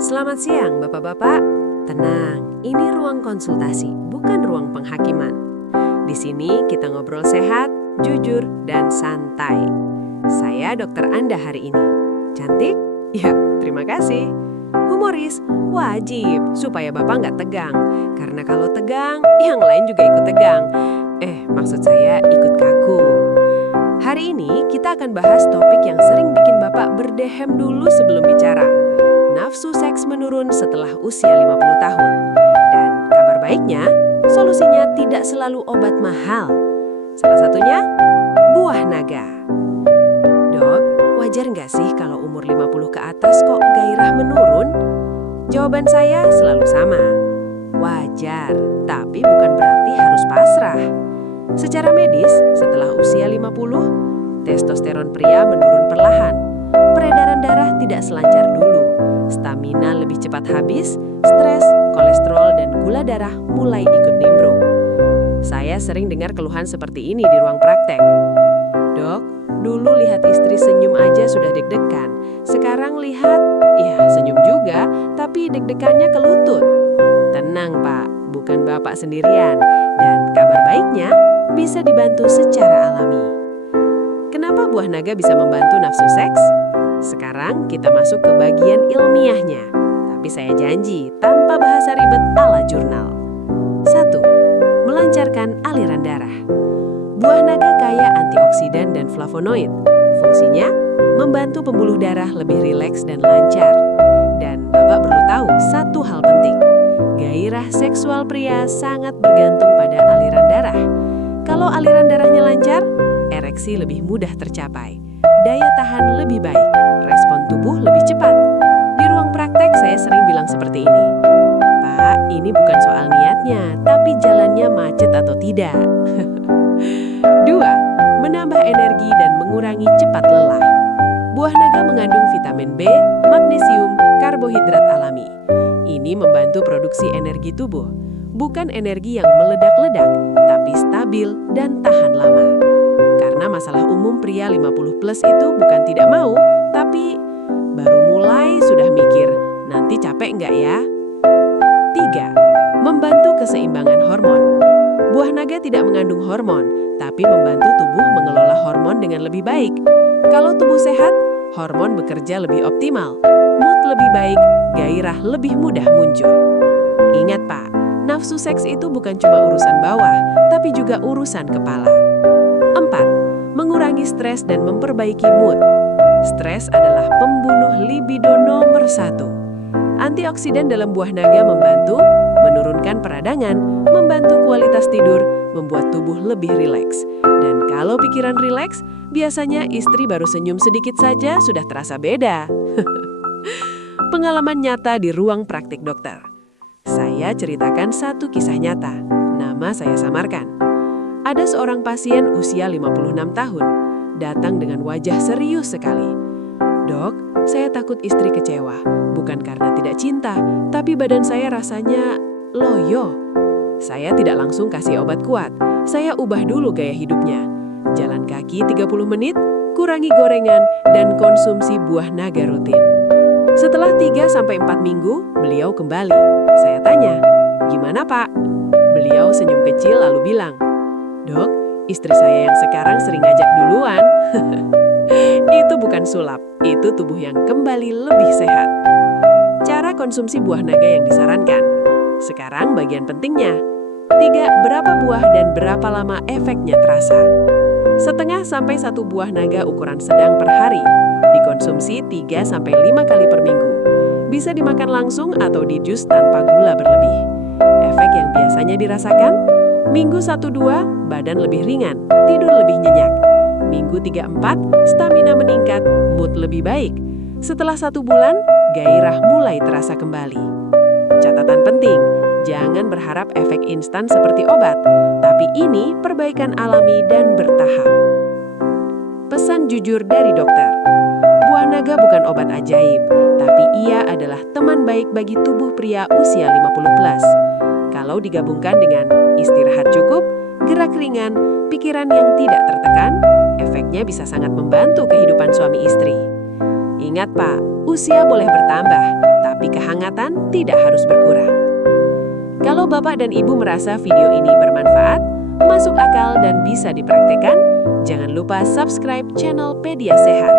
Selamat siang, Bapak-bapak. Tenang, ini ruang konsultasi, bukan ruang penghakiman. Di sini kita ngobrol sehat, jujur, dan santai. Saya dokter Anda hari ini. Cantik? Ya, terima kasih. Humoris? Wajib, supaya Bapak nggak tegang. Karena kalau tegang, yang lain juga ikut tegang. Maksud saya ikut kaku. Hari ini kita akan bahas topik yang sering bikin Bapak berdehem dulu sebelum bicara. Nafsu seks menurun setelah usia 50 tahun. Dan kabar baiknya, solusinya tidak selalu obat mahal. Salah satunya, buah naga. Dok, wajar nggak sih kalau umur 50 ke atas kok gairah menurun? Jawaban saya selalu sama. Wajar, tapi bukan berarti harus pasrah. Secara medis, setelah usia 50, testosteron pria menurun perlahan. Peredaran darah tidak selancar dulu. Stamina lebih cepat habis, stres, kolesterol, dan gula darah mulai ikut nimbrung. Saya sering dengar keluhan seperti ini di ruang praktek. Dok, dulu lihat istri senyum aja sudah deg-degan. Sekarang lihat, ya senyum juga, tapi deg-degannya ke lutut. Tenang Pak, bukan Bapak sendirian. Dan kabar baiknya, bisa dibantu secara alami. Kenapa buah naga bisa membantu nafsu seks? Sekarang kita masuk ke bagian ilmiahnya. Tapi saya janji tanpa bahasa ribet ala jurnal. 1. Melancarkan aliran darah. Buah naga kaya antioksidan dan flavonoid. Fungsinya membantu pembuluh darah lebih rileks dan lancar. Dan Bapak perlu tahu satu hal penting. Gairah seksual pria sangat bergantung pada aliran darah. Kalau aliran darahnya lancar, ereksi lebih mudah tercapai. Daya tahan lebih baik, respon tubuh lebih cepat. Di ruang praktek saya sering bilang seperti ini. Pak, ini bukan soal niatnya, tapi jalannya macet atau tidak. 2. Menambah energi dan mengurangi cepat lelah. Buah naga mengandung vitamin B, magnesium, karbohidrat alami. Ini membantu produksi energi tubuh. Bukan energi yang meledak-ledak, tapi stabil dan tahan lama. Karena masalah umum pria 50 plus itu bukan tidak mau, tapi baru mulai sudah mikir, nanti capek nggak ya? 3. Membantu keseimbangan hormon. Buah naga tidak mengandung hormon, tapi membantu tubuh mengelola hormon dengan lebih baik. Kalau tubuh sehat, hormon bekerja lebih optimal, mood lebih baik, gairah lebih mudah muncul. Ingat Pak, nafsu seks itu bukan cuma urusan bawah, tapi juga urusan kepala. 4. Mengurangi stres dan memperbaiki mood. Stres adalah pembunuh libido nomor 1. Antioksidan dalam buah naga membantu menurunkan peradangan, membantu kualitas tidur, membuat tubuh lebih rileks. Dan kalau pikiran rileks, biasanya istri baru senyum sedikit saja sudah terasa beda. Pengalaman nyata di ruang praktik dokter. Saya ceritakan satu kisah nyata. Nama saya samarkan. Ada seorang pasien usia 56 tahun, datang dengan wajah serius sekali. Dok, saya takut istri kecewa, bukan karena tidak cinta, tapi badan saya rasanya loyo. Saya tidak langsung kasih obat kuat, saya ubah dulu gaya hidupnya. Jalan kaki 30 menit, kurangi gorengan, dan konsumsi buah naga rutin. Setelah 3-4 minggu, beliau kembali. Saya tanya, gimana Pak? Beliau senyum kecil lalu bilang, Dok, istri saya yang sekarang sering ngajak duluan. Itu bukan sulap, itu tubuh yang kembali lebih sehat. Cara konsumsi buah naga yang disarankan. Sekarang bagian pentingnya. 3. Berapa buah dan berapa lama efeknya terasa? Setengah sampai 1 buah naga ukuran sedang per hari. Dikonsumsi 3-5 kali per minggu. Bisa dimakan langsung atau di jus tanpa gula berlebih. Efek yang biasanya dirasakan? Minggu 1-2, badan lebih ringan, tidur lebih nyenyak. Minggu 3-4, stamina meningkat, mood lebih baik. Setelah 1 bulan, gairah mulai terasa kembali. Catatan penting, jangan berharap efek instan seperti obat, tapi ini perbaikan alami dan bertahap. Pesan jujur dari dokter. Buah naga bukan obat ajaib, tapi ia adalah teman baik bagi tubuh pria usia 50 plus. Kalau digabungkan dengan istirahat cukup, gerak ringan, pikiran yang tidak tertekan, efeknya bisa sangat membantu kehidupan suami istri. Ingat Pak, usia boleh bertambah, tapi tapi kehangatan tidak harus berkurang. Kalau Bapak dan Ibu merasa video ini bermanfaat, masuk akal dan bisa dipraktekkan, jangan lupa subscribe channel Pedia Sehat.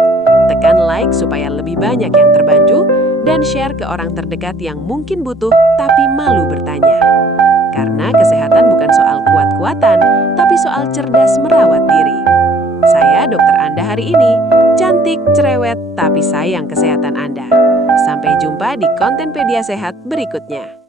Tekan like supaya lebih banyak yang terbantu dan share ke orang terdekat yang mungkin butuh tapi malu bertanya. Karena kesehatan bukan soal kuat-kuatan, tapi soal cerdas merawat diri. Saya Dokter Anda hari ini, cantik, cerewet, tapi sayang kesehatan Anda. Sampai jumpa di konten Pedia Sehat berikutnya.